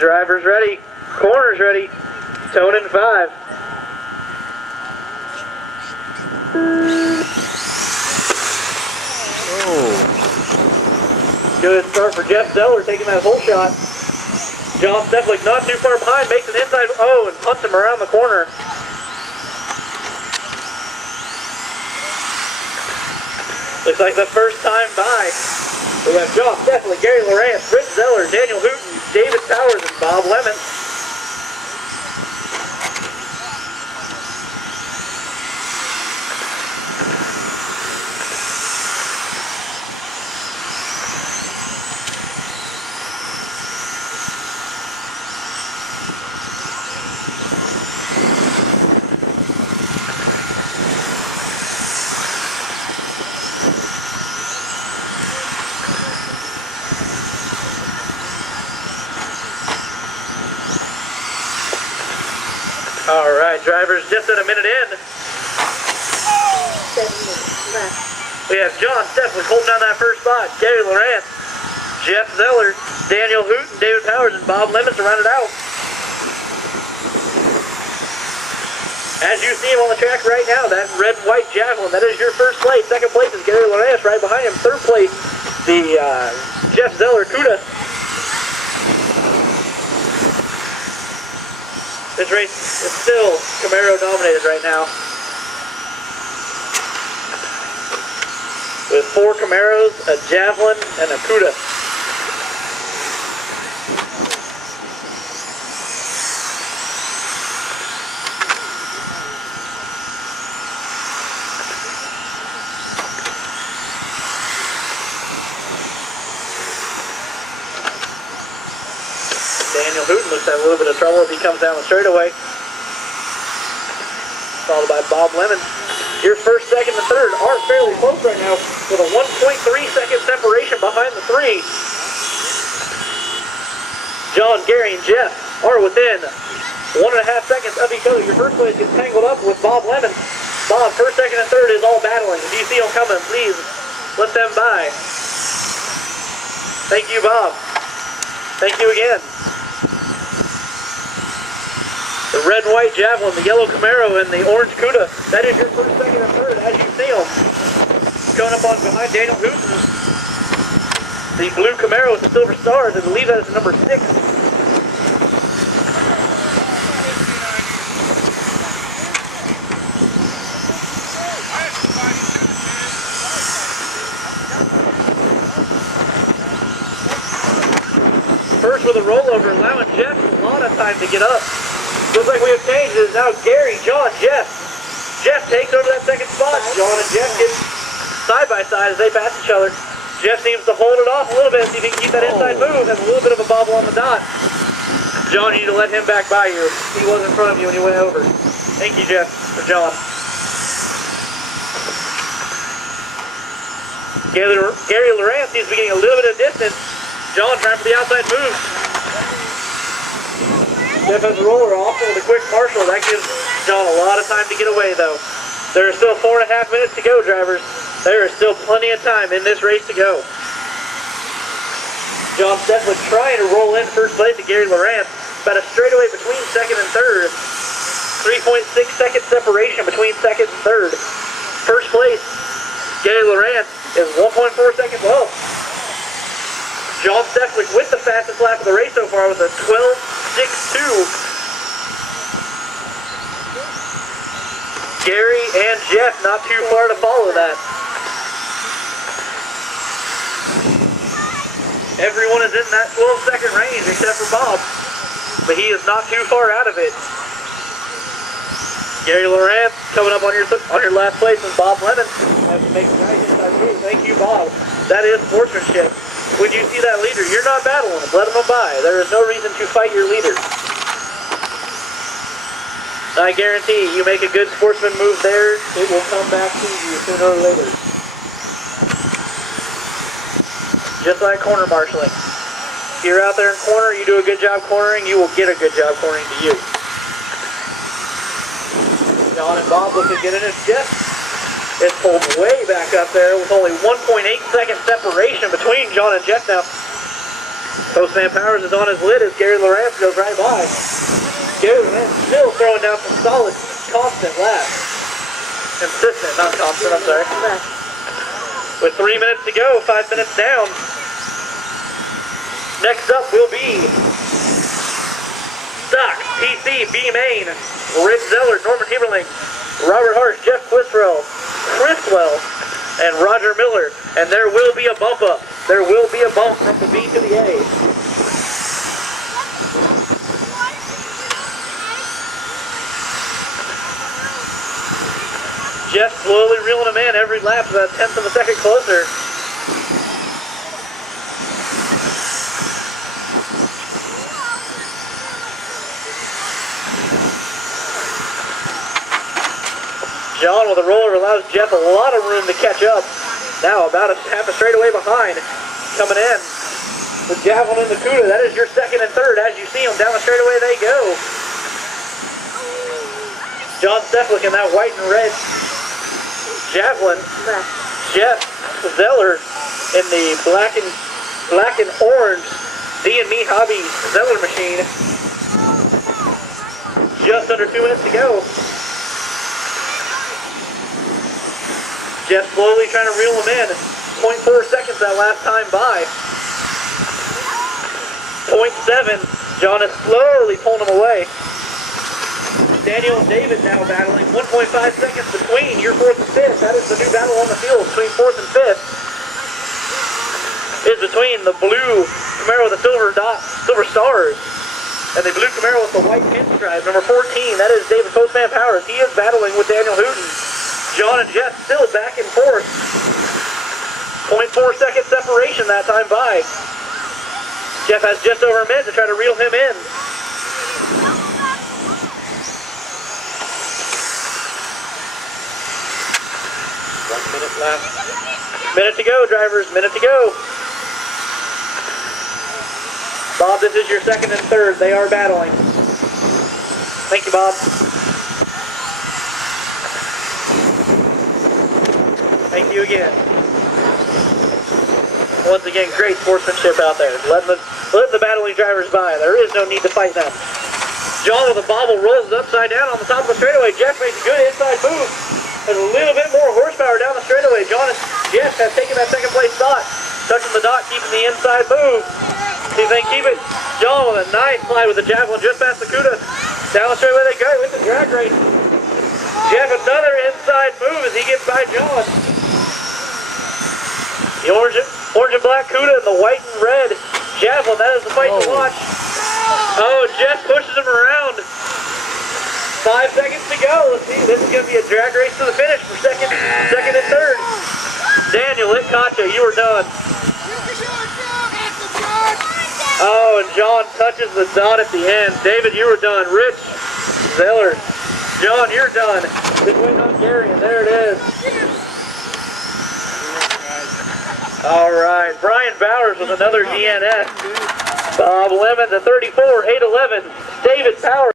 Driver's ready. Corner's ready. Tone in 5. Good start for Jeff Zeller, taking that whole shot. John Steflik not too far behind, makes an inside O and punts him around the corner. Looks like the first time by. We have John Steflik, Gary Lawrence, Rich Zeller, Daniel Hooten, David Powers, and Bob Lemon. All right, drivers just at a minute in. 7 minutes left. We have John Steflik holding down that first spot, Gary Lawrence, Jeff Zeller, Daniel Hooten, David Powers, and Bob Lemons to round it out. As you see him on the track right now, that red and white javelin, that is your first place. Second place is Gary Lawrence right behind him. Third place, the Jeff Zeller Cuda. This race is still Camaro dominated right now, with 4 Camaros, a Javelin, and a Cuda. Daniel Hooten looks to have a little bit of trouble if he comes down the straightaway. Followed by Bob Lemon. Your first, second, and third are fairly close right now, with a 1.3 second separation behind the 3. John, Gary, and Jeff are within 1.5 seconds of each other. Your first place gets tangled up with Bob Lemon. Bob, first, second, and third is all battling. If you see them coming, please let them by. Thank you, Bob. Thank you again. The red and white Javelin, the yellow Camaro, and the orange Cuda. That is your first, second, and third as you see them. Going up on behind Daniel Hooten. The blue Camaro with the silver stars. I believe that is number 6. First with a rollover, allowing Jeff a lot of time to get up. Looks like we have changed. It is now Gary, John, Jeff. Jeff takes over that second spot. John and Jeff get side by side as they pass each other. Jeff seems to hold it off a little bit, see if he can keep that inside move. Has a little bit of a bobble on the dot. John, you need to let him back by you. He was in front of you when he went over. Thank you, Jeff, for John. Gary Lawrence seems to be getting a little bit of distance. John trying for the outside move. Jeff has a roller off with a quick partial. That gives John a lot of time to get away, though. There are still 4.5 minutes to go, drivers. There is still plenty of time in this race to go. John Steflik trying to roll in first place to Gary Lawrence. About a straightaway between second and third. 3.6 second separation between second and third. First place, Gary Lawrence is 1.4 seconds low. John Steflik with the fastest lap of the race so far with a 12.62. Gary and Jeff not too far to follow that. Everyone is in that 12-second range except for Bob, but he is not too far out of it. Gary Lawrence coming up on your last place with Bob Lemon. Has to make a nice inside move. Thank you, Bob. That is sportsmanship. When you see that leader, you're not battling him. Let him by. There is no reason to fight your leader. I guarantee you make a good sportsman move there, it will come back to you sooner or later. Just like corner marshaling. If you're out there in corner, you do a good job cornering, you will get a good job cornering to you. John and Bob looking to get in. Jeff is pulled way back up there with only 1.8 second separation between John and Jeff now. Postman Powers is on his lid as Gary Lawrence goes right by. Gary Lawrence still throwing down some solid, constant laps. Consistent, not constant, I'm sorry. With 3 minutes to go, 5 minutes down. Next up will be Stock, PC, B Main, Rich Zeller, Norman Heberling, Robert Harsh, Jeff Quistwell, and Roger Miller. And there will be a bump up. There will be a bump from the B to the A. Jeff slowly reeling him in. Every lap is a tenth of a second closer. John with a roller allows Jeff a lot of room to catch up. Now about a half a straightaway behind. Coming in with Javelin and the Cuda. That is your second and third. As you see them down the straightaway they go. John Steflik in that white and red Javelin. Jeff Zeller in the black and orange D&Me Hobby Zeller machine. Just under 2 minutes to go. Jeff slowly trying to reel him in. 0.4 seconds that last time by. 0.7. John is slowly pulling him away. Daniel and David now battling. 1.5 seconds between your fourth and fifth. That is the new battle on the field between fourth and fifth. Is between the blue Camaro with the silver stars and the blue Camaro with the white pinstripe. Number 14, that is David Postman Powers. He is battling with Daniel Hooten. John and Jeff still back and forth. 0.4 second separation that time by. Jeff has just over a minute to try to reel him in. Minute to go, drivers. Minute to go. Bob, this is your second and third. They are battling. Thank you, Bob. Thank you again. Once again, great sportsmanship out there. Letting the battling drivers by. There is no need to fight them. John with a bobble rolls it upside down on the top of the straightaway. Jeff makes a good inside move. There's a little bit more horsepower down the straightaway. John and Jeff have taken that second place spot. Touching the dot, keeping the inside move. See if they can keep it. John with a nice slide with the Javelin just past the Cuda. Down the straightaway they go. It's a drag race. Jeff another inside move as he gets by John. The orange and black Cuda and the white and red Javelin. That is the fight to watch. Oh, Jeff pushes him around. 5 seconds to go. Let's see. This is going to be a drag race to the finish for second and third. Daniel Itkacha, you are done. Oh, and John touches the dot at the end. David, you were done. Rich Zeller. John, you're done. Just waiting on Gary, and there it is. All right, Brian Bowers with another DNS. Bob Lemon to 34, 811. David Powers.